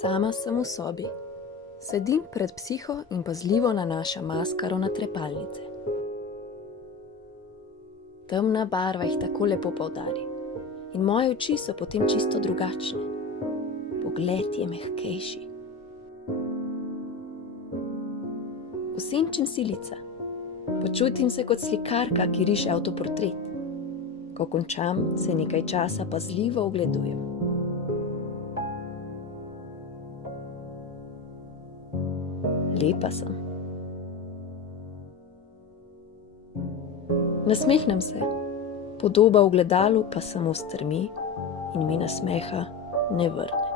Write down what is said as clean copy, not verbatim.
Sama sem v sobi. Sedim pred psiho in pazljivo nanašam maskaro na trepalnice. Temna barva jih tako lepo poudari in moje oči so potem čisto drugačne. Pogled je mehkejši. Osenčim si lica. Počutim se kot slikarka, ki riše avtoportret. Ko končam, se nekaj časa pazljivo ogledujem. Lepa sem. Nasmehnem se, podoba v ogledalu pa samo strmi in mi nasmeha ne vrne.